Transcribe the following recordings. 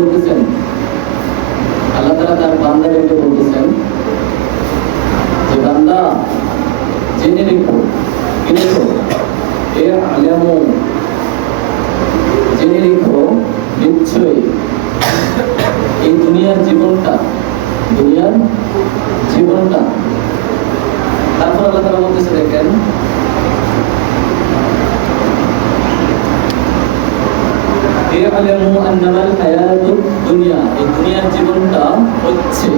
বলতেছেন, আল্লাহ তাআলা তার বান্দাদেরকে বলতেছেন যে বান্দা জেনে রেখো, কি রেখো, আলামু, জেনে রেখো নিশ্চয়ই এই দুনিয়ার জীবনটা, তারপর আল্লাহ তাআলা বলতেছে দেখেন, ইয়ালামু আন্নামাল হায়াতুদ দুনিয়া, এই দুনিয়ার জীবনটা হচ্ছে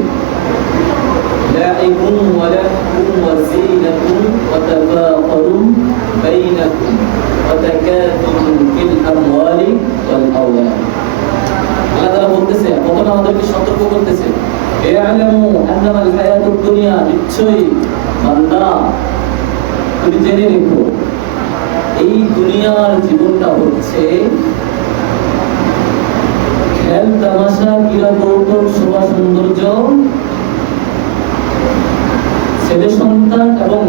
লাইবুন ওয়া লাহবুন ওয়া যিনাতুন ওয়া তাফাখুরুন বাইনাকুম ওয়া তাকাতুরুন ফিল আমওয়ালি ওয়াল আওলাদ। আল্লাহ তাআলা বলতেছে, প্রথমে আমাদেরকে সতর্ক করতেছে, ইয়ালামু আন্নামাল হায়াতুদ দুনিয়া, নিশ্চয়ই বান্দা তুমি জেনে রেখো এই দুনিয়ার জীবনটা হচ্ছে খেল তামাশা, ক্রীড়া কৌতুক, শোভা সৌন্দর্য, ছেলে সন্তান এবং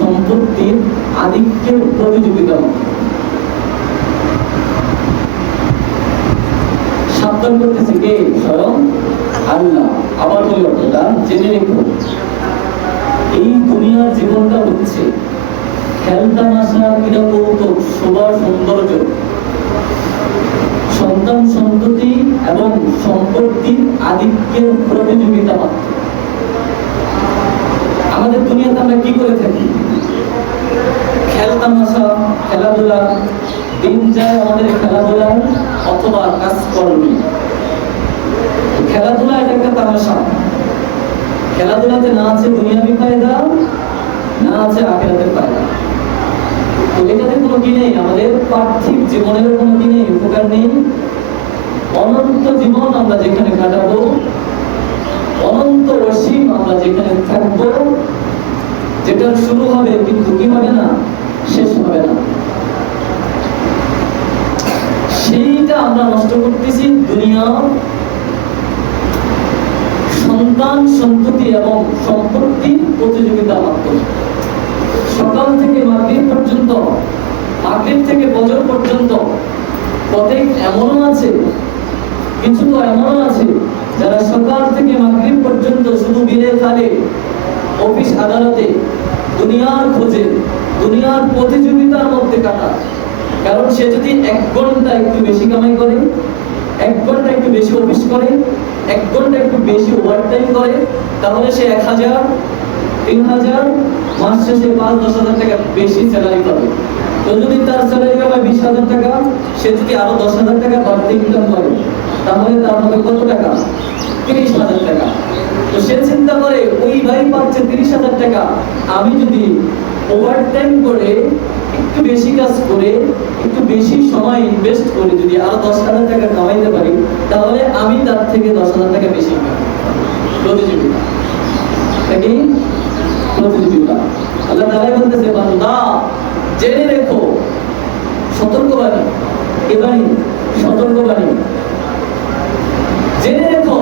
সম্পত্তির আধিক্যের প্রতিযোগিতা। সাবধান করতেছে কে? স্বয়ং আল্লাহ। আবার বলি অর্থটা, জেনে রেখো এই দুনিয়ার জীবনটা হচ্ছে খেল তামাশা, ক্রীড়া কৌতুক, শোভা সৌন্দর্য, সন্তান সন্ততি এবং সম্পত্তির আধিক্যের প্রতিযোগিতা মাত্র। আমাদের দুনিয়াতে আমরা কি করে থাকি? খেল তামাশা, খেলাধুলা, দিন যায় আমাদের খেলাধুলা অথবা কাজকর্মে। খেলাধুলা এটা একটা তামাশা। খেলাধুলাতে না আছে দুনিয়াবি ফায়দা, না আছে আখিরাতের ফায়দা। তো এটাতে কোনো কি নেই, আমাদের পার্থিব জীবনের কোনো কি নেই, উপকার নেই। অনন্ত জীবন আমরা যেখানে কাটাবো, অনন্ত অসীম আমরা যেখানে থাকবো, যেটা শুরু হবে কিন্তু কি হবে না, শেষ হবে না, সেইটা আমরা নষ্ট করতেছি দুনিয়া, সন্তান সন্ততি এবং সম্পত্তির প্রতিযোগিতার মাধ্যমে। সকাল থেকে মাগরিব পর্যন্ত, মাগরিব থেকে ফজর পর্যন্ত পথে এমনও আছে, কিছু তো এমনও আছে যারা সকাল থেকে মাগরিব পর্যন্ত শুধু বিলে খালে, অফিস আদালতে, দুনিয়ার খোঁজে, দুনিয়ার প্রতিযোগিতার মধ্যে কাটায়। কারণ সে যদি 1 ঘন্টা একটু বেশি কামাই করে, 1 ঘন্টা একটু বেশি অফিস করে, 1 ঘন্টা একটু বেশি ওভারটাইম করে, তাহলে সে 1000, 3000, মাস শেষে 5-10 হাজার টাকা বেশি স্যালারি পাবে। তো যদি তার স্যালারি পাবে 20,000 টাকা, সে যদি আরো 10,000 টাকা বাড়তি ইনকাম করে, তাহলে তার হবে কত টাকা? 30,000 টাকা। তো সে চিন্তা করে, ওই ভাই পাচ্ছে 30,000 টাকা, আমি যদি ওভারটাইম করে, একটু বেশি কাজ করে, একটু বেশি সময় ইনভেস্ট করে যদি আরো 10,000 টাকা কামাইতে পারি, তাহলে আমি তার থেকে 10,000 টাকা বেশি পাবো। প্রতিযোগিতা, নাকি প্রতিযোগিতা। আল্লাহ তাআলা বলতেছে, বান্দা জেনে রেখো, সতর্কবাণী, এবারে সতর্কবাণী, জেনে রেখো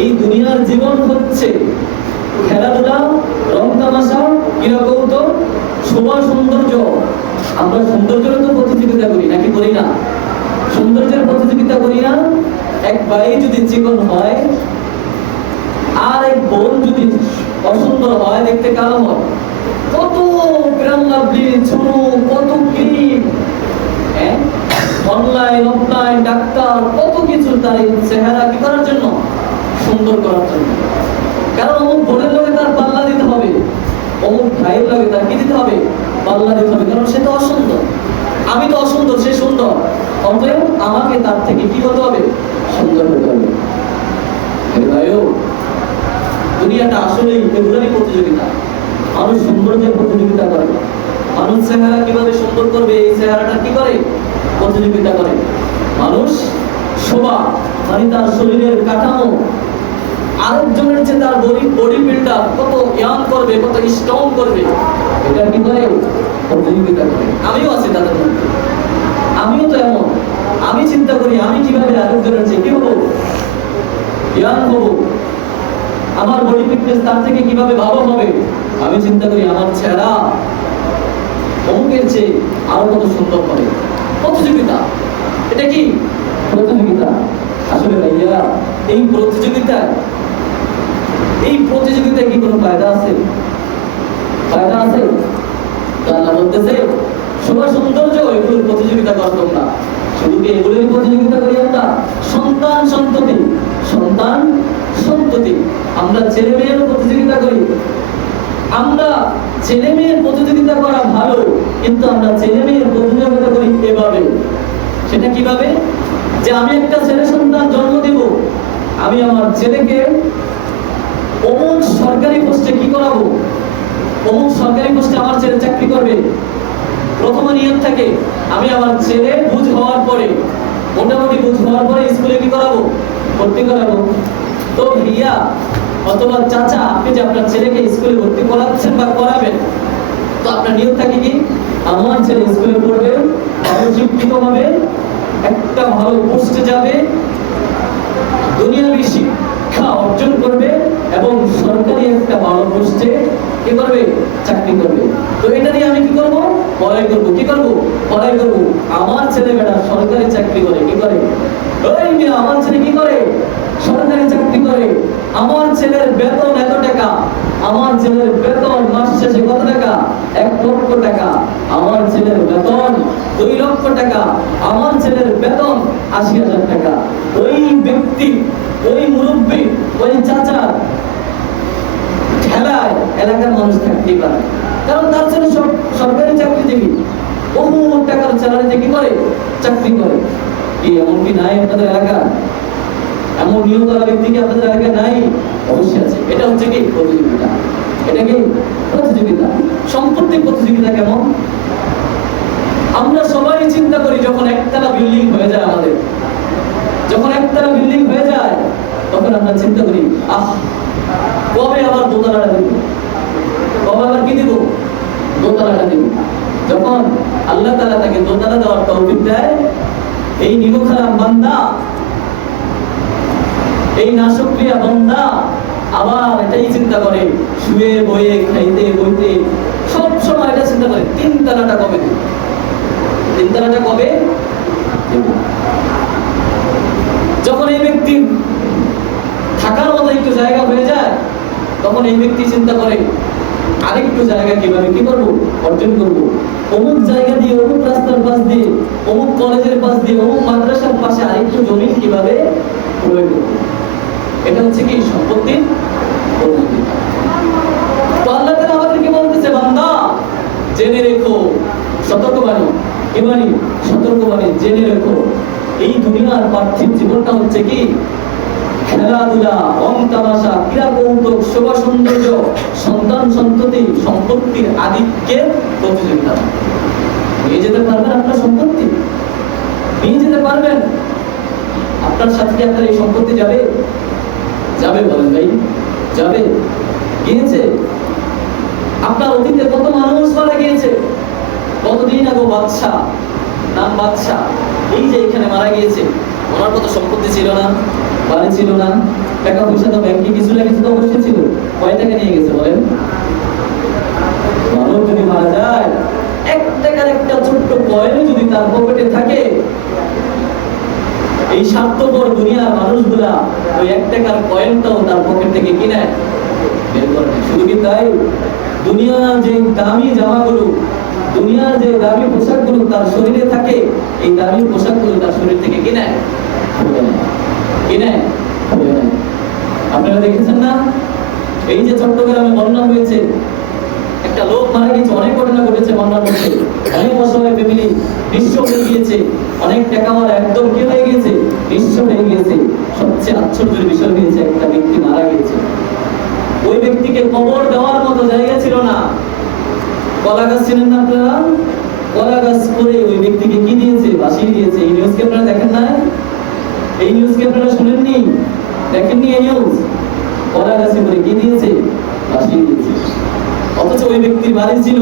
এই দুনিয়ার জীবন হচ্ছে খেলাধুলা, রং তামাশা, ক্রীড়া কৌতুক, শোভা সৌন্দর্য। আমরা সৌন্দর্যের তো প্রতিযোগিতা করি, নাকি করি না? সৌন্দর্যের প্রতিযোগিতা করি না? এক ভাই যদি চিকন হয় আর এক বোন যদি অসুন্দর হয়, দেখতে কালো হয়, কত গ্রাম লাভলি ছুরু, কত ক্রিম, অনলাইন অফলাইন ডাক্তার, কত কিছু তার এই চেহারা কি করার জন্য? সুন্দর করার জন্য। কারণ অমুক বোনের লগে তার পাল্লা দিতে হবে, অমুক ভাইয়ের লগে তার কি দিতে হবে? পাল্লা দিতে হবে। কারণ সে তো অসুন্দর, আমি তো অসুন্দর, সে সুন্দর, অতএব আমাকে তার থেকে কি হতে হবে? সুন্দর হতে হবে। ভাইও, দুনিয়াটা আসলেই এগুলোরই প্রতিযোগিতা। মানুষ সৌন্দর্যের প্রতিযোগিতা করে, মানুষ চেহারা কিভাবে সুন্দর করবে এই চেহারাটা কি করে? প্রতিযোগিতা করে। মানুষ শোভা, মানে তার শরীরের কাঠামো আরেকজনের চেয়ে তার বডি বিল্ডার কত ইয়াং করবে, কত স্ট্রং করবে, এটা কি করে? প্রতিযোগিতা করে। আমিও আছি তাদের মধ্যে, আমিও তো এমন। আমি চিন্তা করি আমি কিভাবে আরেকজনের চেয়ে কি হবো? ইয়াং হবো, আমার বডি ফিটনেস তার থেকে কিভাবে ভালো হবে। আমি চিন্তা করি আমার চেহারা অমুকের চেয়ে আরো কত সুন্দর হবে। প্রতিযোগিতা, এটা কি প্রতিযোগিতা? আসলে এই প্রতিযোগিতায় কি কোনো ফায়দা আছে? ফায়দা আছে? আল্লাহ বলতেছে শোভা সৌন্দর্য এগুলোর প্রতিযোগিতা করতাম না, শুধু কি এগুলোরই প্রতিযোগিতা করি আমরা? সন্তান সন্ততি আমরা ছেলে মেয়েরও প্রতিযোগিতা করি। আমরা ছেলে মেয়ের প্রতিযোগিতা করা ভালো, কিন্তু আমরা ছেলে মেয়ের প্রতিযোগিতা করি এভাবে। সেটা কিভাবে? যে আমি একটা ছেলে সন্তান জন্ম দেব, আমি আমার ছেলেকে অমুক সরকারি পোস্টে কি করাবো, অমুক সরকারি পোস্টে আমার ছেলে চাকরি করবে। প্রথম নিয়ম থাকে আমি আমার ছেলে বুঝ হওয়ার পরে, মোটামুটি বুঝ হওয়ার পরে স্কুলে কি করাবো, ভর্তি করাবো। তো ভাইয়া অথবা চাচা, আপনি যে আপনার ছেলেকে স্কুলে ভর্তি করাচ্ছেন বা করাবেন, তো আপনার নিয়ম থাকে কি আমার ছেলে স্কুলে পড়বে, শিক্ষিত হবে, একটা ভালো পোস্টে যাবে, দুনিয়াবী শিক্ষা অর্জন করবে এবং সরকারি একটা ভালো পোস্টে কি করবে, চাকরি করবে। তো এটা দিয়ে আমি কি করব, পড়াই করব। কি করব, পড়াই করব। আমার ছেলে বেটা সরকারি চাকরি করে, কি করে, ওই মেয়ে আমার ছেলে কি করে, সরকারি চাকরি করে। আমার ছেলের বেতন এত টাকা, আমার ছেলের বেতন মাস শেষে কত টাকা, 1 লক্ষ টাকা। আমার ছেলের বেতন 2 লক্ষ টাকা, আমার ছেলের বেতন 80,000 টাকা। ওই ব্যক্তি, ওই মুরব্বী, ওই চাচা ঠেলায় এলাকার মানুষ থাকতেই পারে, কারণ তার ছেলে সরকারি চাকরিজীবী, বহু টাকার স্যালারিতে কি করে, চাকরি করে। কি এমন কি নাই আপনাদের এলাকা? এমন নিয়োগ করা ব্যক্তি কি আপনাদের এলাকায় নাই? অবশ্যই আছে। এটা হচ্ছে কি প্রতিযোগিতা। এটা কি প্রতিযোগিতা। সম্পত্তির প্রতিযোগিতা কেমন? আমরা সবাই চিন্তা করি যখন একতলা বিল্ডিং হয়ে যায় আমাদের, যখন একতলা বিল্ডিং হয়ে যায় তখন আমরা চিন্তা করি কবে আবার দোতলাটা দিব, কবে আবার কি দিব, দোতলাটা দিব। যখন আল্লাহ তাআলা তাকে দোতলা দেওয়ার তৌফিক দেয়, এই নিমখারাম বান্দা, এই নাশক্রিয়া বান্দা আবার এটাই চিন্তা করে, শুয়ে বয়ে খাইতে বইতে সব সময় এটা চিন্তা করে 3 তালাটা কবে দেব, 3 তালাটা কবে দেব। যখন এই ব্যক্তির থাকার মতো একটু জায়গা হয়ে যায়, তখন এই ব্যক্তি চিন্তা করে আরেকটু জায়গা কিভাবে কি করব, অর্জন করব। অমুক জায়গা দিয়ে, অমুক রাস্তার পাশ দিয়ে, অমুক কলেজের পাশ দিয়ে, অমুক মাদ্রাসার পাশে আরেকটু জমি কিভাবে ক্রয় করব। এটা হচ্ছে কি সম্পত্তির প্রতিযোগিতা। তো আল্লাহ তাআলা আমাদেরকে বলতেছে, বান্দা জেনে রেখো, সতর্কবাণী, কি বাণী, সতর্কবাণী, জেনে রেখো এই দুনিয়ার পার্থিব জীবনটা হচ্ছে কি খেলাধুলা, রং তামাশা, ক্রীড়া কৌতুক, শোভা সৌন্দর্য, সন্তান সন্ততি, সম্পত্তির আধিক্যের প্রতিযোগিতা। নিয়ে যেতে পারবেন আপনার সম্পত্তি, নিয়ে যেতে পারবেন? আপনার সাথে কি আপনার এই সম্পত্তি যাবে? যাবে বলেন ভাই, যাবে? গিয়েছে? আপনার অতীতে কত মানুষ মারা গিয়েছে, কতদিন আগে বাদশা, নাম বাদশা, এই যে এখানে মারা গিয়েছে, ওনার কত সম্পত্তি ছিল না, বাড়ি ছিল না, টাকা পয়সা তো ব্যাংকে কিছু না কিছু তো অবশ্যই ছিল। কয় টাকা নিয়ে গেছে বলেন? মানুষ যদি মারা যায়, 1 টাকার একটা ছোট্ট কয়েন যদি তার পকেটে থাকে, এই স্বার্থপর দুনিয়ার মানুষগুলা ওই 1 টাকার কয়েনটাও তার পকেট থেকে কিনে বের করে নেয়। শুধু কি তাই, দুনিয়ার যে দামি জামাগুলো, দুনিয়ার যে দামি পোশাকগুলো তার শরীরে থাকে, এই দামি পোশাকগুলো তার শরীর থেকে কিনে আপনারা দেখেছেন না? এই যে চট্টগ্রামে বন্যা হয়েছে, একটা লোক মারা গেছে, অনেক ঘটনা ঘটেছে বন্যার মধ্যে, অনেক অসহায় ফ্যামিলি নিঃস্ব হয়ে গিয়েছে, অনেক টাকাওয়ালা একদম কি হয়ে গেছে, নিঃস্ব হয়ে গিয়েছে। সবচেয়ে আশ্চর্যের বিষয় হয়েছে, একটা ব্যক্তি মারা গিয়েছে, ওই ব্যক্তিকে কবর দেওয়ার মতো জায়গা ছিল না। কলা গাছ ছিলেন না আপনারা? কলা গাছ করে ওই ব্যক্তিকে কি দিয়েছে, ভাসিয়ে দিয়েছে। এই নিউজ কি আপনারা দেখেন না? এই নিউজ কি আপনারা শুনেননি, দেখেননি? এই নিউজ কলা গাছে করে কি দিয়েছে, ভাসিয়ে দিয়েছে। অথচ ওই ব্যক্তির বাড়ি ছিল,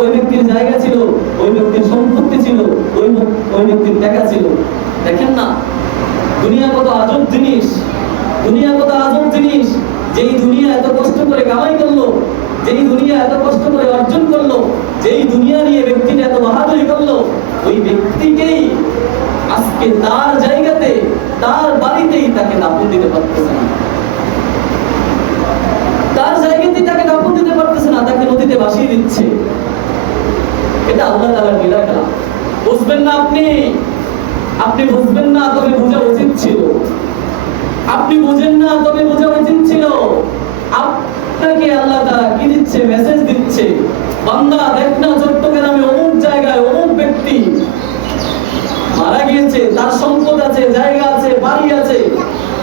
ওই ব্যক্তির জায়গা ছিল, ওই ব্যক্তির সম্পত্তি ছিল, ওই ব্যক্তির টাকা ছিল। দেখেন না দুনিয়া কত আজব জিনিস, দুনিয়া কত আজব জিনিস। যেই দুনিয়া এত কষ্ট করে কামাই করলো, যেই দুনিয়া এত কষ্ট করে অর্জন করলো, যেই দুনিয়া নিয়ে ব্যক্তিটা এত বাহাদুরি করলো, ওই ব্যক্তিকেই আজকে তার জায়গাতে, তার বাড়িতেই তাকে দাফন দিতে পারতেছে না, তার জায়গাতেই তাকে দাফন দিতে পারতেছে না, তাকে নদীতে ভাসিয়ে দিচ্ছে। এটা আল্লাহ তাআলার লীলা খেলা। বুঝবেন না আপনি, আপনি বুঝবেন না, তবে বোঝা উচিত ছিল। আপনি বুঝেন না, তবে বোঝা উচিত ছিল। আপনাকে আল্লাহ তাআলা কি দিচ্ছে? মেসেজ দিচ্ছে, বান্দা দেখ না, চট্টগ্রামে অমুক জায়গায় অমুক ব্যক্তি মারা গিয়েছে, তার সম্পদ আছে, জায়গা আছে, বাড়ি আছে,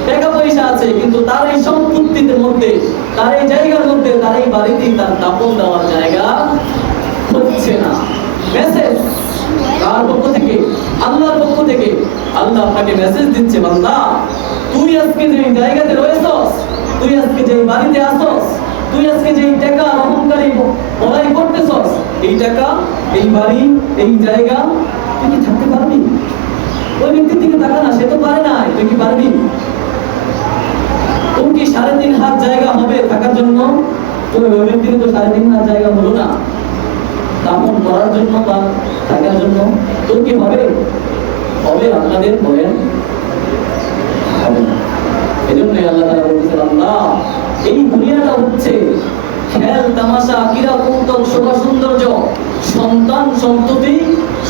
টাকা পয়সা আছে, কিন্তু তার এই সম্পত্তির মধ্যে, তার এই জায়গার মধ্যে, তার এই বাড়িতেই তার দাফন দেওয়ার জায়গা হচ্ছে না। মেসেজ কার পক্ষ থেকে? আল্লাহর পক্ষ থেকে। আল্লাহ আপনাকে মেসেজ দিচ্ছে, বান্দা তুই আজকে যে জায়গাতে রয়েছস, তুই আজকে যে বাড়িতে আসছস, তুই আজকে যে টাকা অহংকারী বড়াই করতেছস, এই টাকা, এই বাড়ি, এই জায়গা, তুই কি থাকতে পারবি? ওই ব্যক্তির দিকে তাকা না, সে তো পারে না, তুই কি পারবি? তুমি কি 3.5 হাত জায়গা হবে থাকার জন্য? তুমি ওই ব্যক্তির তো 3.5 হাত জায়গা হলো না দাফন করার জন্য বা থাকার জন্য, তো কি হবে? হবে আপনাদের? বলেন হবে না। এজন্য আল্লাহ তাআলা বলতেছেন, আল্লাহ এই দুনিয়াটা হচ্ছে খেল তামাশা, ক্রীড়া কৌতুক, শোভা সৌন্দর্য, সন্তান সন্ততি,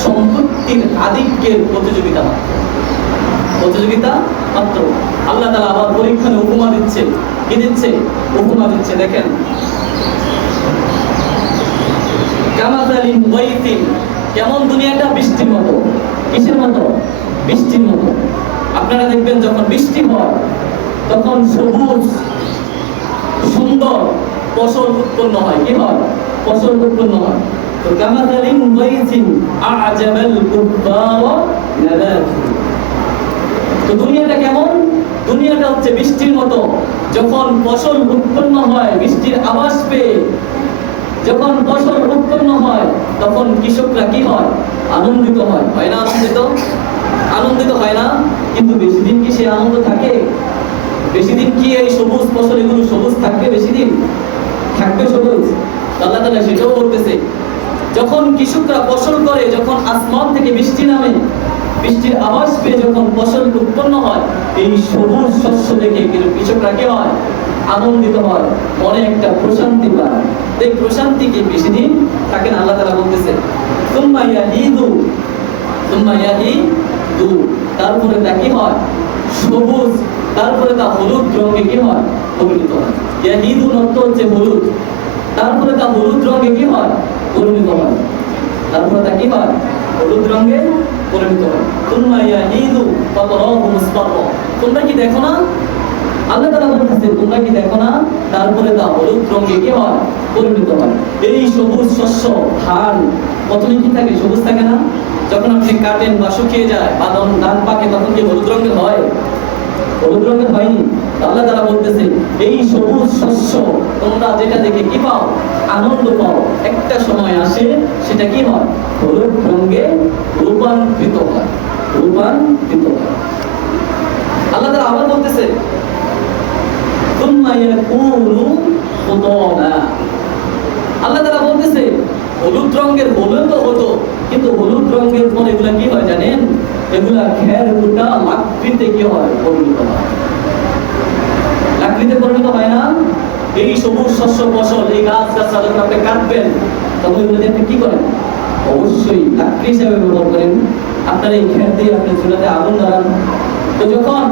সম্পত্তির আধিক্যের প্রতিযোগিতা মাত্র। প্রতিযোগিতা মাত্র। আল্লাহ তাআলা আবার পরীক্ষণে উপমা দিচ্ছে। কি দিচ্ছে? উপমা দিচ্ছে। দেখেন, কামাতালিন ওয়াইতিন, কেমন দুনিয়াটা? বৃষ্টির মতো। কিসের মতো? বৃষ্টির মতো। আপনারা দেখবেন যখন বৃষ্টি হয় তখন সবুজ সুন্দর ফসল উৎপন্ন হয়। কি হয়? ফসল উৎপন্ন হয়। তো কামাতালিন ওয়াইতিন আ'জাবাল কুফার নাবাতু। তো দুনিয়াটা কেমন? দুনিয়াটা হচ্ছে বৃষ্টির মতো। যখন ফসল উৎপন্ন হয় বৃষ্টির আভাস পেয়ে, যখন ফসল উৎপন্ন হয় তখন কৃষকরা কি হয়? আনন্দিত হয়। হয় না আনন্দিত? আনন্দিত হয় না? কিন্তু বেশি দিন কি সে আনন্দ থাকে? বেশি দিন কি এই সবুজ ফসল এগুলো সবুজ থাকবে? বেশি দিন থাকবে সবুজ? আল্লাহ তাআলা সেটাও বলতেছে, যখন কৃষকরা ফসল করে, যখন আসমান থেকে বৃষ্টি নামে, বৃষ্টির আভাস পেয়ে যখন ফসল উৎপন্ন হয়, এই সবুজ শস্য দেখে কৃষকরা কি হয়? আনন্দিত হয়, মনে একটা প্রশান্তি পায়। এই প্রশান্তি কি বেশি দিন থাকে না? আল্লাহ তাআলা বলতেছে, সুম্মা ইয়াহিদু, সুম্মা ইয়াহিদু, তারপরে তা কি হয়? সবুজ, তারপরে তা হলুদ রঙে কি হয়? পরিণত হয়। ইয়াহিদু অর্থ হচ্ছে হলুদ, তারপরে তা হলুদ রঙে কি হয়? পরিণত হয়। তারপরে তা কি হয়? হলুদ রঙে পরিণত হয়। সুম্মা ইয়াহিদু ফাতরাহু মুসফাররা, তোমরা কি দেখো না? আল্লাহ তাআলা বলতেছে, তোমরা কি দেখো না? তারপরে তা হলুদ রঙে কি হয়? পরিণত হয়। এই সবুজ শস্য ধান প্রথমে কি থাকে? সবুজ থাকে না? যখন আপনি কাটেন বা শুকিয়ে যায় বা ধান পাকে তখন কি হলুদ রঙের হয়? হলুদ রঙের হয়নি। আল্লাহ তাআলা বলতেছে, এই সবুজ শস্য তোমরা যেটা দেখে কি পাও? আনন্দ পাও। একটা সময় আসে সেটা কি হয়? হলুদ রঙে রূপান্তরিত হয়। রূপান্তরিত হয়। আল্লাহ তাআলা আবার বলতেছে, সুম্মা ইয়াকুনু খুতামা, আল্লাহ তাআলা বলতেছে হলুদ রঙের হলুদ তো হতো, কিন্তু হলুদ রঙের পর এগুলা কি হয় জানেন? এগুলা খের গোটা লাকড়িতে কি হয়? পরিণত হয়। লাকড়িতে পরিণত হয় না? এই সবুজ শস্য ফসল, এই গাছ গাছরা যখন আপনি কাটবেন তখন এগুলো দিয়ে আপনি কি করেন? অবশ্যই লাকড়ি হিসেবে ব্যবহার করেন। আপনার এই খের দিয়ে আপনি চুলাতে আগুন ধরান। তো যখন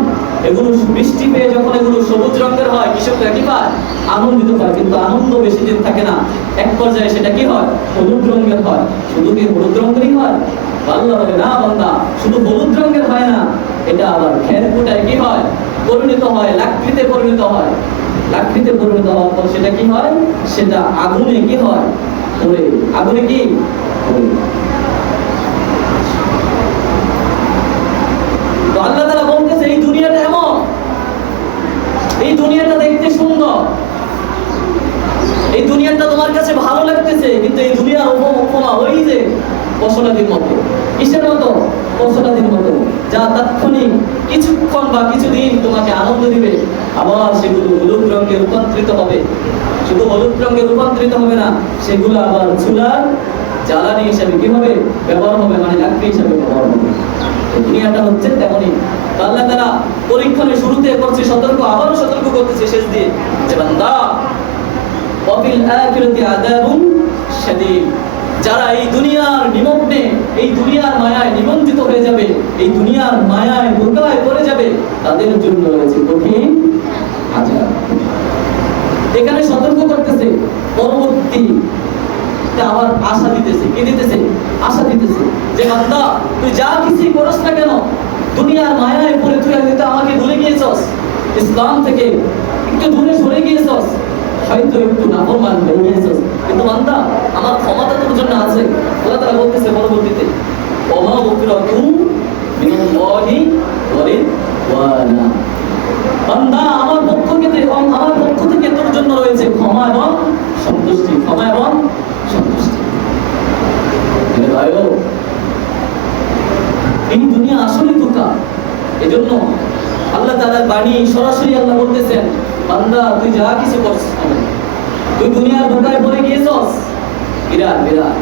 এগুলো বৃষ্টি পেয়ে যখন এগুলো সবুজ রঙের হয়, কৃষকরা কি পায়? আনন্দিত হয়। কিন্তু আনন্দ বেশি দিন থাকে না, এক পর্যায়ে সেটা কি হয়? হলুদ রঙের হয়। শুধু কি হলুদ রঙেরই হয়? আল্লাহ বলে, না বান্দা, শুধু হলুদ রঙের হয় না, এটা আবার খের কুটায় কি হয়? পরিণত হয়, লাকড়িতে পরিণত হয়। লাকড়িতে পরিণত হওয়ার পর সেটা কি হয়? সেটা আগুনে কি হয়? পড়ে। আগুনে কি পড়ে। তো আল্লাহ তাআলা বলতেছে, এই দুনিয়াটা এমন, এই দুনিয়াটা দেখতে সুন্দর, এই দুনিয়াটা তোমার কাছে ভালো লাগতেছে, কিন্তু এই দুনিয়ার উপমা ওই যে ফসলাদির মতো। কিসের মতো? ফসলাদির মতো, যা তাৎক্ষণিক কিছুক্ষণ বা কিছুদিন তোমাকে আনন্দ দিবে, আবার সেগুলো হলুদ রঙে রূপান্তরিত হবে। শুধু হলুদ রঙে রূপান্তরিত হবে না, সেগুলো আবার চুলার জ্বালানি হিসাবে কি হবে? ব্যবহার হবে, মানে লাকড়ি হিসাবে ব্যবহার হবে। দুনিয়াটা হচ্ছে তেমনই। তো আল্লাহ তাআলা পরীক্ষণের শুরুতে করছে সতর্ক, আবারও সতর্ক করতেছে শেষ দিয়ে যে বান্দা ওয়াবিল আখিরাতি আযাবুন শাদীদ, যারা এই দুনিয়ার নিমগ্নে, এই দুনিয়ার মায়ায় নিমজ্জিত হয়ে যাবে, এই দুনিয়ার মায়ায় ধোঁকায় পড়ে যাবে, তাদের জন্য রয়েছে কঠিন আযাব। এখানে সতর্ক করতেছে, পরবর্তী আবার আশা দিতেছে। কি দিতেছে? আশা দিতেছে যে বান্দা তুই যা কিছু করস না কেন, দুনিয়ার মায়ায় পড়ে তুই হয়তো আমাকে ভুলে গিয়েছস, ইসলাম থেকে একটু দূরে সরে গিয়েছস, হয়তো একটু নাফরমান হয়ে গিয়েছস, কিন্তু বান্দা আমার ক্ষমতা তোর জন্য আছে। আল্লাহ তাআলা বলতেছে পরবর্তীতে ওমা গফিরাতুম মিনাল্লাহি ওয়া রিদওয়ানা, বান্দা আমার পক্ষ থেকে তোর জন্য রয়েছে ক্ষমা এবং সন্তুষ্টি, ক্ষমা এবং সন্তুষ্টি। ভাইও এই দুনিয়া আসলে ধোঁকা। এজন্য আল্লাহ তাআলার বাণী সরাসরি আল্লাহ বলতেছেন বান্দা তুই যা কিছু করছিস, তুই দুনিয়ার ধোঁকায় পড়ে গিয়েছস, বিরাট বিরাট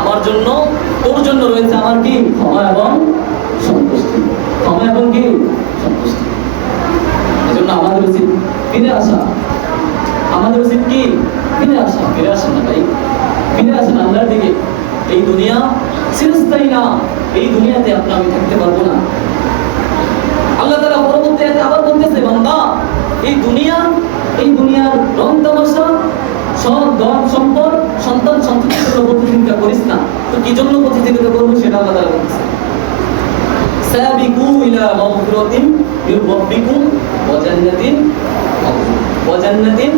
আমার জন্য তোর জন্য রয়েছে আমার কি? ক্ষমা এবং সন্তুষ্টি, ক্ষমা এবং কি? সন্তুষ্টি। এজন্য আমাদের উচিত ফিরে আসা, আমাদের উচিত কি? ফিরে আসা। ফিরে আসেন না ভাই, ফিরে আসেন আল্লাহর দিকে। এই দুনিয়া চিরস্থায়ী না, এই দুনিয়াতে আপনি আমি থাকতে পারবো না। আল্লাহ তাআলা পরবর্তীতে আবার বলতেছে বান্দা এই দুনিয়ার রং তামাশা, সব ধন সম্পদ, সন্তান সন্ততির জন্য প্রতিযোগিতা করিস না। তো কি জন্য প্রতিযোগিতা করবো সেটা আল্লাহ তাআলা বলতেছে সাবিকু ইলা মাগফিরাতিন মির রাব্বিকুম ওয়া জান্নাতিন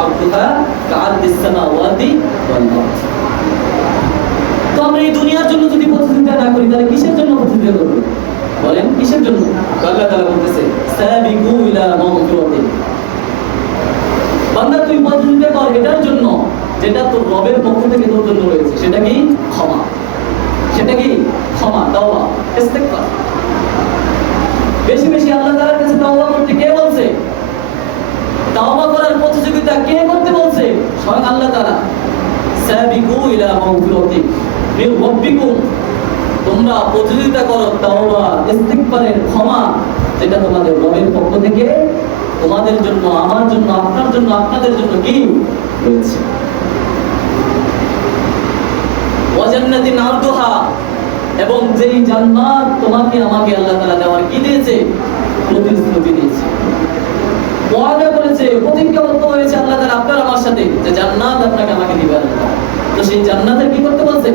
আরদুহা কাআরদিস সামাওয়াতি ওয়াল আরদ। তো আমরা এই দুনিয়ার জন্য যদি প্রতিযোগিতা না করি তাহলে কিসের জন্য প্রতিযোগিতা করব? বলেন কিসের জন্য? আল্লাহ তাআলা বলতেছে সাবিকু ইলা মাগফিরাতিন, বান্দা তুই প্রতিযোগিতা কর এটার জন্য যেটা তোর রবের পক্ষ থেকে তোর জন্য রয়েছে। সেটা কি? ক্ষমা। সেটা কি? ক্ষমা, তাওবা, ইস্তিগফার। বেশি বেশি আল্লাহ তাআলার কাছে তাওবা করতে কে বলছে? তাওবা করার প্রতিযোগিতা কে করতে বলছে? স্বয়ং আল্লাহ তাআলা। সাবিকু ইলা মাগফিরাতিন মির রাব্বিকুম, তোমরা প্রতিযোগিতা করো তাওবা, ইস্তিগফারের, ক্ষমা, যেটা তোমাদের রবের পক্ষ থেকে তোমাদের জন্য, আমার জন্য, আপনার জন্য, আপনাদের জন্য কি রয়েছে। ওয়া জান্নাতিন আরদুহা, এবং যেই জান্নাত তোমাকে আমাকে আল্লাহ তাআলা দেওয়ার কি দিয়েছে? প্রতিশ্রুতি দিয়েছে, ওয়াদা করেছে, প্রতিজ্ঞাবদ্ধ হয়েছে আল্লাহ তাআলা আপনার আমার সাথে যে জান্নাত আপনাকে আমাকে দিবে আল্লাহ তাআলা। তো সেই জান্নাতের কি করতে বলছে?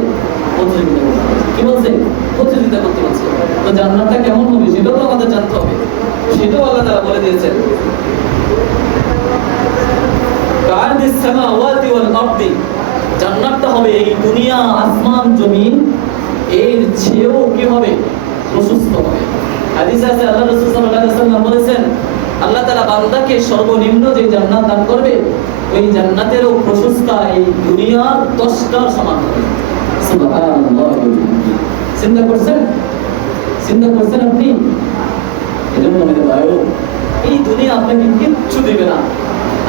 প্রতিযোগিতা করতে বলছে। কি বলছে? প্রতিযোগিতা করতে বলছে। তো জান্নাতটা কেমন হবে সেটাও তো আমাদের জানতে হবে, সেটাও আল্লাহ তাআলা বলে দিয়েছেন কাআরদিস সামাওয়াতি ওয়াল আরদি, জান্নাতটা হবে এই দুনিয়া, আসমান, জমিন এর চেয়েও কি হবে? প্রশস্ত হবে। হাদিসে আছে আল্লাহ রাসূল সাল্লাল্লাহু আলাইহি ওয়াসাল্লাম বলেছেন আল্লাহ তাআলা বান্দাকে সর্বনিম্ন যে জান্নাত দান করবে ওই জান্নাতেরও প্রশস্তা এই দুনিয়ার 10টার সমান হবে। সুবহানাল্লাহ। চিন্তা করছেন? চিন্তা করছেন আপনি? এজন্য মেরে ভাইও এই দুনিয়া আপনাকে কিচ্ছু দিবে না।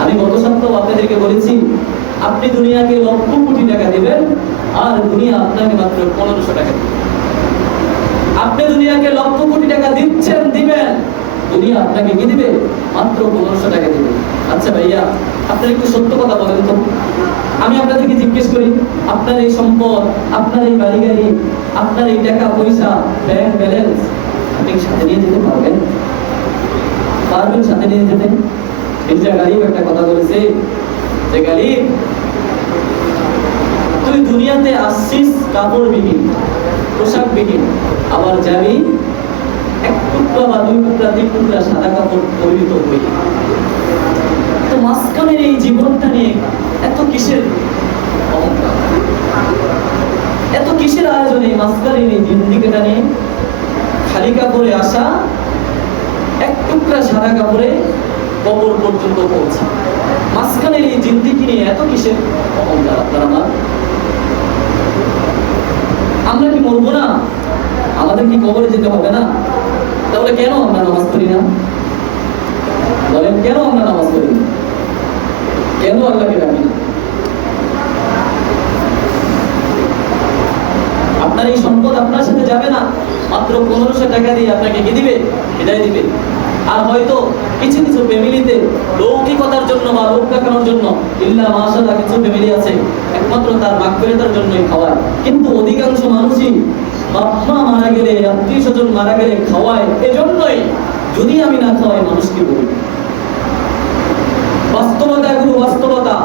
আমি গত সপ্তাহে আপনাদেরকে বলেছি আপনি দুনিয়াকে লক্ষ কোটি টাকা দিবেন আর দুনিয়া আপনাকে মাত্র 1500 টাকা দিবে। আপনি দুনিয়াকে লক্ষ কোটি টাকা দিচ্ছেন, দিবেন, দুনিয়া আপনাকে কি দিবে? মাত্র 1500 টাকা দিবে। আচ্ছা ভাইয়া আপনারা একটু সত্য কথা বলেন তো, আমি আপনাদেরকে জিজ্ঞেস করি আপনার এই সম্পদ, আপনার এই বাড়ি গাড়ি, আপনার এই টাকা পয়সা, ব্যাংক ব্যালেন্স আপনি সাথে নিয়ে যেতে পারবেন? পারবেন সাথে নিয়ে যেতে? মির্জা গালিব একটা কথা বলেছে যে গালিব তুই দুনিয়াতে আসছিস কাপড়বিহীন, পোশাকবিহীন, আবার যাবি এক টুকরা বা দুই টুকরা, তিন টুকরা সাদা কাপড় পরিহিত হয়ে। তো মাঝখানের এই জীবনটা নিয়ে এত কিসের অহংকার, এত কিসের আয়োজন? এই মাঝখানের এই জিন্দিগিটা নিয়ে খালি কাপড়ে আসা, এক টুকরা সাদা কাপড়ে কবর পর্যন্ত পৌঁছা, মাঝখানের এই জিন্দিগি নিয়ে এত কিসের অহংকার আপনার আমার? আমরা কি মরবো না? আমাদের কি কবরে যেতে হবে না? তাহলে কেন আমরা নামাজ পড়ি না? বলেন কেন আমরা নামাজ পড়ি না? কেন আল্লাহকে ডাকি না? আপনার এই সম্পদ আপনার সাথে যাবে না, মাত্র 1500 টাকা দিয়ে আপনাকে কি দিবে? বিদায় দিবে। আর হয়তো কিছু কিছু ফ্যামিলিতে লৌকিকতার জন্য বা লোক দেখানোর জন্য ইল্লা মাশাআল্লাহ কিছু ফ্যামিলি আছে একমাত্র তার মাগফিরাতের জন্যই খাওয়ায়, কিন্তু অধিকাংশ মানুষই বাপ মা মারা গেলে, আত্মীয় স্বজন মারা গেলে খাওয়ায় এজন্যই, যদি আমি না খাওয়াই মানুষ কি বলবে? বাস্তবতা, এগুলো বাস্তবতা।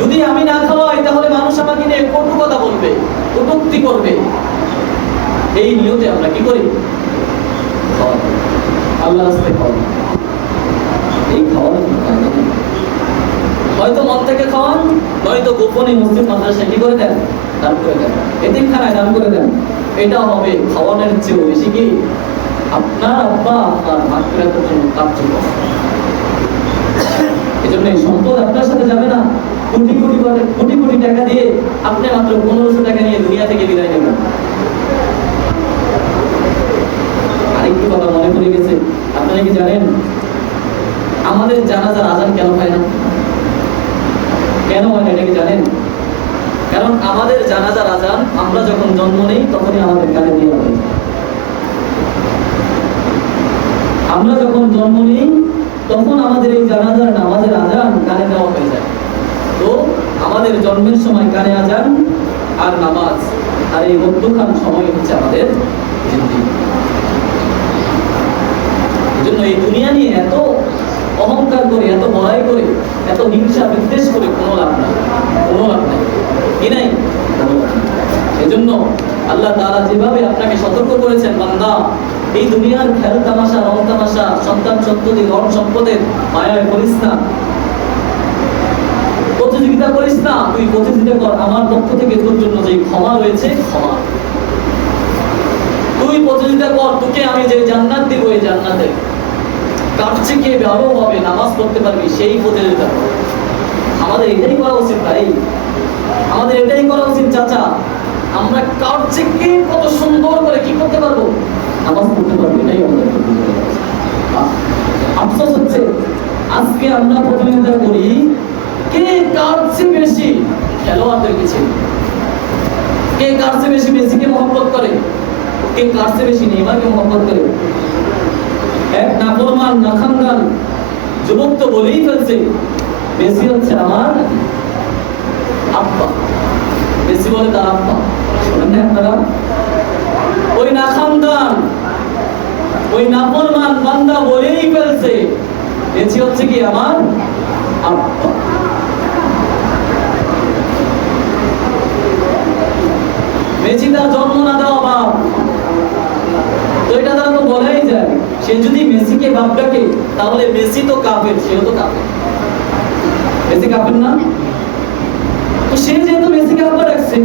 যদি আমি না খাওয়াই তাহলে মানুষ আমাকে নিয়ে কটু কথা বলবে, কটূক্তি করবে। এই নিয়তে আমরা কি করি? আল্লাহর রাস্তায় খাওয়াই। এই খাওয়ানো হয়তো মন থেকে খাওয়ান, নয়তো গোপনে মসজিদ মাদ্রাসায় কি করে দেন? দান করে দেন, এতিমখানায় দান করে দেন। এটা হবে খাওয়ানোর চেয়েও বেশি কি আপনার আব্বা আপনার মাগফিরাতের জন্য কার্যকর। এজন্য এই সম্পদ আপনার সাথে যাবে না। কোটি কোটি কোটি কোটি টাকা দিয়ে আপনি মাত্র 1500 টাকা নিয়ে দুনিয়া থেকে বিদায় নেবেন। আরেকটি কথা মনে পড়ে গেছে, আপনারা কি জানেন আমাদের জানাজার আজান কেন হয় না? কেন হয় না এটা কি জানেন? কারণ আমাদের জানাজার আজান আমরা যখন জন্ম নেই তখনই আমাদের কানে দিয়ে হয়। আমরা যখন জন্ম নেই তখন আমাদের এই জানাজার নামাজের আজান কানে দেওয়া হয়ে যায়। তো আমাদের জন্মের সময় কানে আজান আর নামাজ, আর এই মধ্যখান সময় হচ্ছে আমাদের জিন্দেগি। এজন্য এই দুনিয়া নিয়ে এত অহংকার করে, এত বড়াই করে, এত হিংসা বিদ্বেষ করে কোনো লাভ নাই, কোনো লাভ নাই, কি নাই? এজন্য আল্লাহ তাআলা যেভাবে আপনাকে সতর্ক করেছেন, বান্দা এই দুনিয়ার খেল তামাশা, রং তামাশা, সন্তান সন্ততি, ধন সম্পদের মায়ায় পড়িস না, প্রতিযোগিতা করিস না। তুই প্রতিযোগিতা কর আমার পক্ষ থেকে তোর জন্য যে ক্ষমা রয়েছে, ক্ষমা। তুই প্রতিযোগিতা কর, তোকে আমি যে জান্নাত দিব এই জান্নাতে কার চেয়ে ভালো হবে নামাজ পড়তে পারবি, সেই প্রতিযোগিতা কর। আমাদের এটাই করা উচিত ভাই, আমাদের এটাই করা উচিত চাচা। আমরা কার চেয়ে কত সুন্দর করে কি করতে পারবো, নামাজ পড়তে পারবো, এটাই আমাদের প্রতিযোগিতা। আফসোস হচ্ছে আজকে আমরা প্রতিযোগিতা করি কে কার চেয়ে বেশি খেলোয়াড়দের পিছনে, কে কার চেয়ে বেশি মেসিকে মহব্বত করে, কে কার চেয়ে বেশি নেইমারকে মহব্বত করে। এক নাফরমান নাখানদান যুবক তো বলেই ফেলছে মেসি হচ্ছে আমার আব্বা। মেসি বলে তার আব্বা, শোনেন না আপনারা? ওই নাখানদান, ওই নাফরমান বান্দা বলেই ফেলছে মেসি হচ্ছে কি আমার আব্বা। মেসি তার জন্ম না দেওয়া বাপ, তো এটা তারা তো বলাই যায়। সে যদি মেসিকে বাপ ডাকে তাহলে মেসি তো কাফের, সেও তো কাফের। মেসি কাফের না? তো সে যেহেতু মেসিকে আব্বা ডাকছে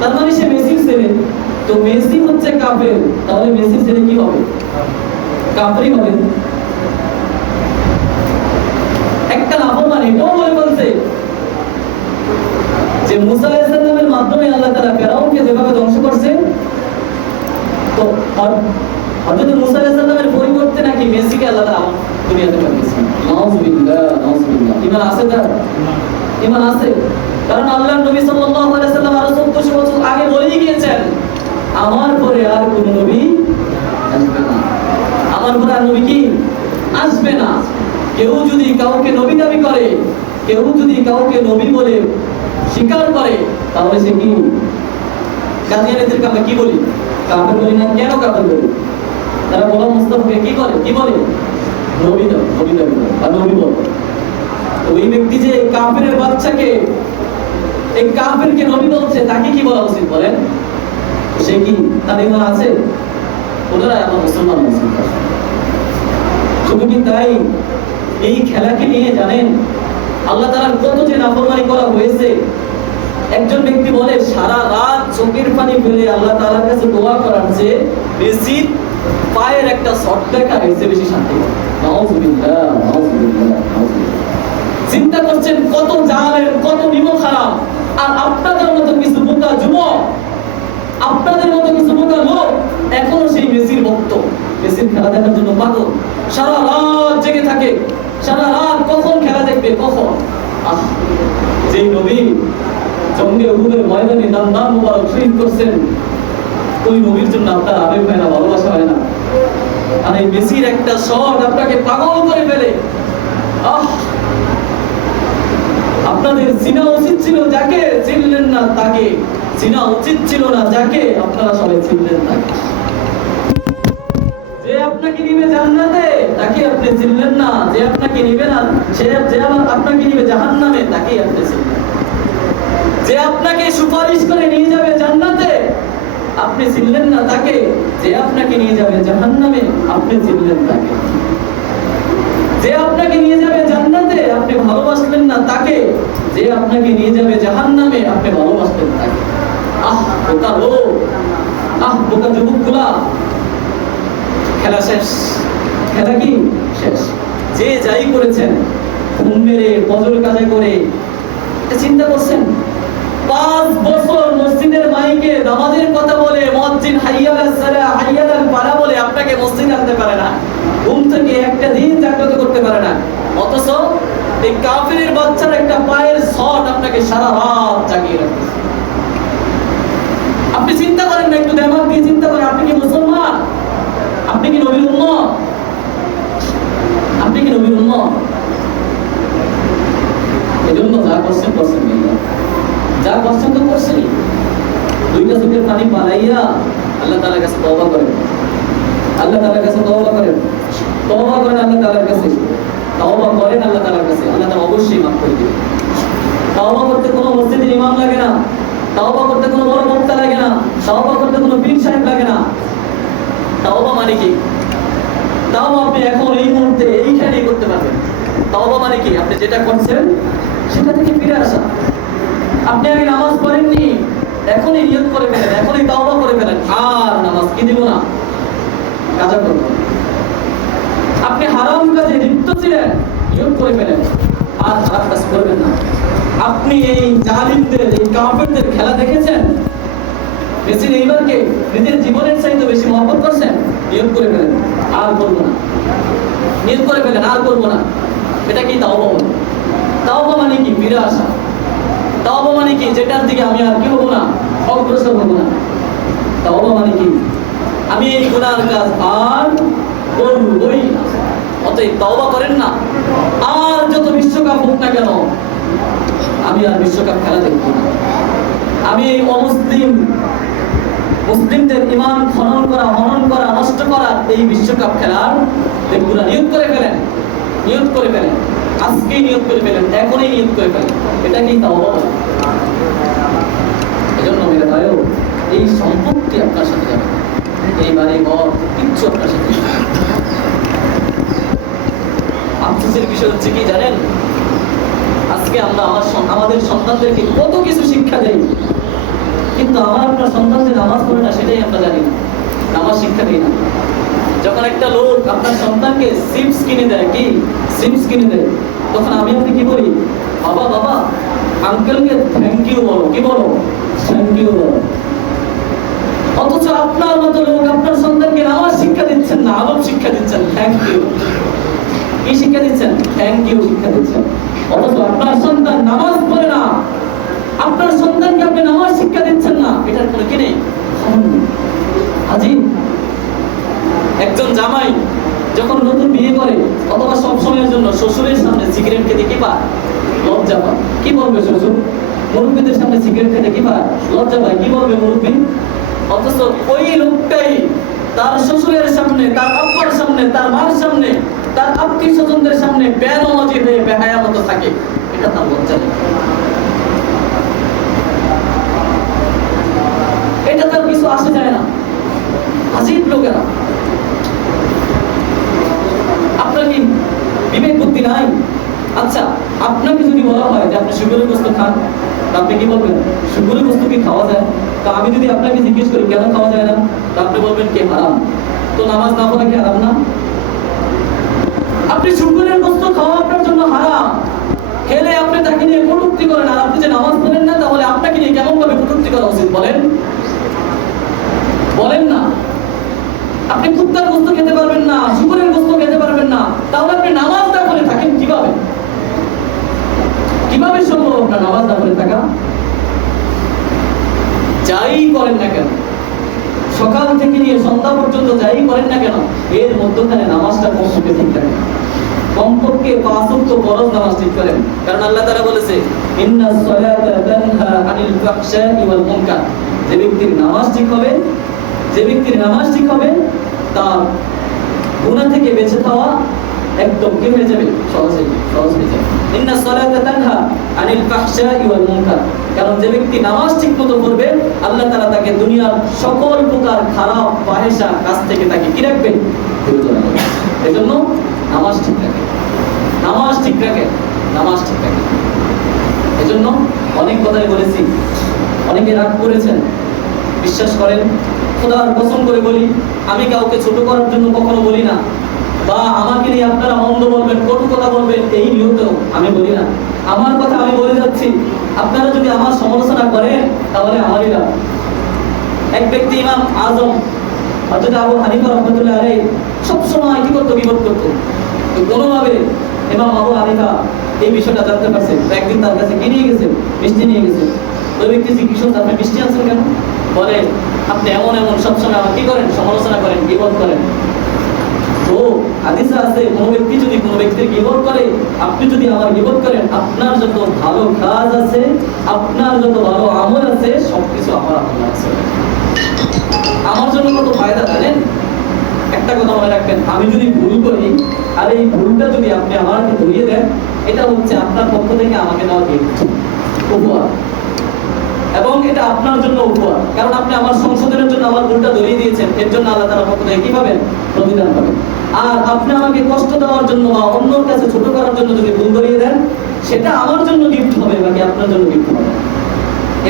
তার মানে সে মেসির ছেলে। তো মেসি হচ্ছে কাফের, তাহলে মেসির ছেলে কি হবে? কাফেরই হবে। একটা নাফরমান এটাও বলে বলছে যে মুসা আলাইহিস সালামের মাধ্যমে আল্লাহ তাআলা ফেরাউনকে যেভাবে ধ্বংস করছে, তো হযরত মুসা আলাইহিস সালামের পরিবর্তে নাকি মেসিকে আল্লাহ তাআলা দুনিয়াতে পাঠিয়েছেন। নাউযুবিল্লাহ, নাউযুবিল্লাহ। ঈমান আছে তার? ঈমান আছে। কারণ আল্লাহর নবী সাল্লাল্লাহু আলাইহি সাল্লাম আরো 1400 বছর আগে বলেই গিয়েছেন আমার পরে আর কোন নবী আসবে না, আমার পরে আর নবী কি আসবে না। কেউ যদি কাউকে নবী দাবি করে, কেউ যদি কাউকে নবী বলে স্বীকার করে তাহলে সে কি? কাদিয়ানীদেরকে আমরা কি বলি? কাফের বলি না। কেন কাফের বলি? তারা বলা মুস্তাফাকে কি করে? কি বলে? নবী দাবি, নবী দাবি করে আর নবী বলে। ওই ব্যক্তি যে কাফেরের বাচ্চাকে, এই কাফেরকে নবী বলছে, তাকে কি বলা উচিত বলেন? সে কি তার ঈমান আছে? ওনারাই আমার মুসলমান মুসলমান। শুধু কি তাই? এই খেলাকে নিয়ে জানেন আল্লাহ তাআলার কত যে নাফরমানি করা হয়েছে। একজন ব্যক্তি বলে সারা রাত চোখের পানি ফেলে আল্লাহ তাআলার কাছে দোয়া করার চেয়ে মেসির পায়ের একটা শট দেখা হয়েছে বেশি শান্তি। নাউযুবিল্লাহ, নাউযুবিল্লাহ, নাউযুবিল্লাহ। চিন্তা করছেন কত জালেম, কত নিমক খারাপ। আর আপনাদের মতো কিছু বোকা যুবক, আপনাদের মতো কিছু বোকা লোক এখনো সেই মেসির ভক্ত, মেসির খেলা দেখার জন্য পাগল। সারা রাত জেগে থাকে, সারা রাত কখন খেলা দেখবে, কখন। যেই নবী জঙ্গে উহুদের ময়দানে দান মুবারক শহীদ করছেন, ওই নবীর জন্য আপনার আবেগ হয় না, ভালোবাসা হয় না? আর এই মেসির একটা শট আপনাকে পাগল করে ফেলে। আপনাদের চিনা উচিত ছিল যাকে, চিনলেন না তাকে। চিনা উচিত ছিল না যাকে, আপনারা সবাই চিনলেন তাকে। যে আপনাকে নিবে জান্নাতে তাকে আপনি চিনলেন না, যে আপনাকে নিবে না, যে আবার আপনাকে নিবে জাহান্নামে তাকে আপনি চিনলেন। যে আপনাকে সুপারিশ করে নিয়ে যাবে জান্নাতে আপনি চিনলেন না তাকে, যে আপনাকে নিয়ে যাবে জাহান্নামে আপনি চিনলেন তাকে। যে আপনাকে নিয়ে যাবে জান্নাতে আপনি ভালোবাসলেন না তাকে, যে আপনাকে নিয়ে যাবে জাহান্নামে আপনি ভালোবাসলেন তাকে। বোকা লোক, বোকা যুবকগুলা, খেলা শেষ। খেলা কি শেষ? যে যাই করেছেন, ঘুম মেরে ফজর কাজা করে, চিন্তা করছেন 5 বছর মসজিদের মাইকে নামাজের কথা বলে, মুয়াজ্জিন হাইয়া আলাস সালাহ হাইয়া আলাল ফালাহ বলে আপনাকে মসজিদে আনতে পারে না, ঘুম থেকে একটা দিন জাগ্রত করতে পারে না। অথচ এই কাফিরের বাচ্চার একটা পায়ের শট আপনাকে সারা রাত জাগিয়ে রাখে। আপনি চিন্তা করেন না, একটু দিমাগ দিয়ে চিন্তা করেন, আপনি কি মুসলমান? আপনি কি নবীর উম্মত? আপনি কি নবীর উম্মত? এজন্য যা করছেন করছেন, যা করছেন তো করছেনই। 2টা চোখের পানি বানাইয়া আল্লাহ তাআলার কাছে তওবা করেন, আল্লাহ তাআলার কাছে তওবা করেন, তওবা করেন আল্লাহ তাআলার কাছে, তওবা করেন আল্লাহ তাআলার কাছে, আল্লাহ তাআলা অবশ্যই মাফ করে দিবেন। তওবা করতে কোনো মসজিদের ইমাম লাগে না, তওবা করতে কোনো বড় বক্তা লাগে না, তওবা করতে কোনো পীর সাহেব লাগে না। তওবা মানে কি? তওবা আপনি এখন এই মুহূর্তে এইখানেই করতে পারবেন। তওবা মানে কি? আপনি যেটা করছেন সেটা থেকে ফিরে আসা। আপনি আগে নামাজ পড়েননি, এখনই নিয়ত করে ফেলেন, এখনই তওবা করে ফেলেন, আর নামাজ কি দিব না, কাজা করব। আপনি হারাম কাজে লিপ্ত ছিলেন, নিয়ত করে ফেলেন, আর খারাপ কাজ করবেন না। আপনি এই জালিমদের, এই কাফেরদের খেলা দেখেছেন, মেসি নেইমারকে নিজের জীবনের চাইতে বেশি মহব্বত করছেন, নিয়ত করে ফেলেন, আর করব না, নিয়ত করে ফেলেন, আর করব না। এটা কি তাওবা? তাওবা মানে কি? ফিরে আসা। তাওবা মানে কি? যেটার দিকে আমি আর কি হব না, অগ্রসর হব না। তাওবা মানে কি? আমি এই গুনার কাজ আর করবই না। অতএব তাওবা করেন না। আর যত বিশ্বকাপ হোক না কেন, আমি আর বিশ্বকাপ খেলা দেখব না। আমি এই মুসলিমদের ঈমান খনন করা, হনন করা, নষ্ট করা এই বিশ্বকাপ খেলার দেখব না। নিয়ত করে ফেলেন, নিয়ত করে ফেলেন, আজকেই নিয়ত করে ফেলেন, এখনই নিয়ত করে ফেলেন। এটা কি তাওবা? এজন্য মেরে ভাইও, এই সম্পত্তি আপনার সাথে যাবে, এই বাড়ি ঘর কিচ্ছু আপনার সাথে যাবে। আফসোসের বিষয় হচ্ছে কি জানেন, আজকে আমরা আমাদের সন্তানদেরকে কত কিছু শিক্ষা দেই, কিন্তু আমার আপনার সন্তান যে নামাজ পড়ে না সেটাই আমরা জানি না, নামাজ শিক্ষা দিই না। যখন একটা লোক আপনার সন্তানকে চিপস কিনে দেয়, কি চিপস কিনে দেয়, তখন আমি আপনি কি বলি? বাবা বাবা আঙ্কেলকে থ্যাংক ইউ বলো, কি বলো? থ্যাংক ইউ বলো। অথচ আপনার মতো লোক আপনার সন্তানকে নামাজ শিক্ষা দিচ্ছেন না, আদব শিক্ষা দিচ্ছেন, থ্যাংক ইউ। কি শিক্ষা দিচ্ছেন? থ্যাংক ইউ শিক্ষা দিচ্ছেন। অথচ আপনার সন্তান নামাজ পড়ে না, আপনার সন্তানকে আপনি নামাজ শিক্ষা দিচ্ছেন না, এটার কোনো কি নেই? আজি একজন জামাই যখন নতুন বিয়ে করে অথবা সব সময়ের জন্য শ্বশুরের সামনে সিগারেট খেতে কি পায়? লজ্জা পায়। কি বলবে শ্বশুর? মুরব্বীদের সামনে সিগারেট খেতে কি পায়? লজ্জা পায়। কি বলবে মুরব্বী? অথচ ওই লোকটাই তার শ্বশুরের সামনে, তার আব্বার সামনে, তার মার সামনে, তার আত্মীয় স্বজনদের সামনে বেনামাজি হয়ে বেহায়া মতো থাকে, এটা তার লজ্জা নেই, এটা তার কিছু আসে যায় না। আজীব লোকেরা। আপনার কি বিবেক বুদ্ধি নাই? আচ্ছা, আপনাকে যদি বলা হয় যে আপনি শুকরের গোশত খান, আপনি কি বলবেন? শুকরের গোশত কি খাওয়া যায়? তা আমি যদি আপনাকে জিজ্ঞেস করি কেন খাওয়া যায় না, তা আপনি বলবেন কি হারাম। তো নামাজ না পড়া কি হারাম না? আপনি শুকরের গোশত খাওয়া আপনার জন্য হারাম, খেলে আপনি তাকে নিয়ে কটূক্তি করেন, আর আপনি যে নামাজ পড়েন না, তাহলে আপনাকে নিয়ে কেমন ভাবে কটূক্তি করা উচিত বলেন? বলেন না। আপনি কুত্তার গোশত খেতে পারবেন না, শুকরের গোশত খেতে পারবেন না, তাহলে আপনি নামাজ না পড়ে থাকেন কিভাবে? কিভাবে সম্ভব আপনার নামাজ না পড়ে থাকা? যাই করেন না কেন, যাই করেন না কেন এর মধ্যখানে নামাজটা কমপক্ষে ঠিক রাখেন, কমপক্ষে 5 ওয়াক্ত ফরজ নামাজ ঠিক করেন। কারণ আল্লাহ তাআলা বলেছে ইন্নাস সালাতা তানহা আনিল ফাহশাই ওয়াল মুনকার, যে ব্যক্তির নামাজ ঠিক হবে, যে ব্যক্তির নামাজ ঠিক হবে তার গুনাহ থেকে বেঁচে থাকা একদম কি হয়ে যাবে, সহজ হয়ে যাবে। ইন্নাস সালাতা তানহা আনিল ফাহশাই ওয়াল মুনকার, কারণ যে ব্যক্তি নামাজ ঠিকমতো পড়বে আল্লাহ তাআলা তাকে দুনিয়ার সকল প্রকার খারাপ ফাহিশা কাজ থেকে তাকে কি রাখবে, বিরত রাখবে। এজন্য নামাজ ঠিক রাখে, নামাজ ঠিক রাখে, নামাজ ঠিক রাখে। এজন্য অনেক কথাই বলেছি, অনেকে রাগ করেছেন, বিশ্বাস করেন খোদার কসম করে বলি আমি কাউকে ছোট করার জন্য কখনো বলি না, বা আমাকে নিয়ে আপনারা মন্দ বলবেন, কটু কথা বলবেন এই নিয়তেও আমি বলি না। আমার কথা আমি বলে যাচ্ছি, আপনারা যদি আমার সমালোচনা করেন তাহলে আমারই লাভ। এক ব্যক্তি ইমাম আজম হযরত আবু হানিফা রাহমাতুল্লাহ আলাইহি সবসময় কি করতো, বিপদ করতো। তো কোনোভাবে ইমাম আবু হানিফা এই বিষয়টা জানতে পারছে, একদিন তার কাছে কি নিয়ে গেছে, মিষ্টি নিয়ে গেছে। ওই ব্যক্তি জিজ্ঞেস করছে আপনি মিষ্টি আনছেন কেন? বলে আপনি এমন এমন সবসময় আমার কি করেন, সমালোচনা করেন, বিপদ করেন। তো হাদিসে আছে কোন ব্যক্তি যদি কোন ব্যক্তির গীবত করে, আপনি যদি আমার গীবত করেন, আপনার যত ভালো কাজ আছে, আপনার যত ভালো আমল আছে সবকিছু আমার আমল আছে, আমার জন্য কত ফায়দা জানেন? একটা কথা মনে রাখবেন, আমি যদি ভুল করি আর এই ভুলটা যদি আপনি আমাকে ধরিয়ে দেন, এটা হচ্ছে আপনার পক্ষ থেকে আমাকে দেওয়া গিফট, উপহার, এবং এটা আপনার জন্য উপহার। কারণ আপনি আমার সংশোধনের জন্য আমার ভুলটা ধরিয়ে দিয়েছেন, এর জন্য আল্লাহ তাআলার পক্ষ থেকে কি পাবেন, প্রতিদান পাবেন। আর আপনি আমাকে কষ্ট দেওয়ার জন্য বা অন্যর কাছে ছোট করার জন্য যদি ভুল ধরিয়ে দেন, সেটা আমার জন্য গিফট হবে, বাকি আপনার জন্য গিফট হবে।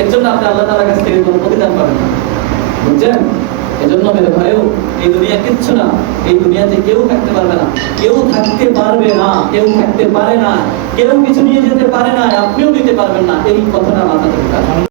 এর জন্য আপনি আল্লাহ তাআলার কাছ থেকে কোনো প্রতিদান পাবেন না, বুঝছেন? এজন্য মেরে ভাইও, এই দুনিয়া কিচ্ছু না, এই দুনিয়াতে কেউ থাকতে পারবে না, কেউ থাকতে পারবে না, কেউ থাকতে পারে না, কেউ কিছু নিয়ে যেতে পারে না, আপনিও দিতে পারবেন না, এই কথাটা মাথায় রাখবেন।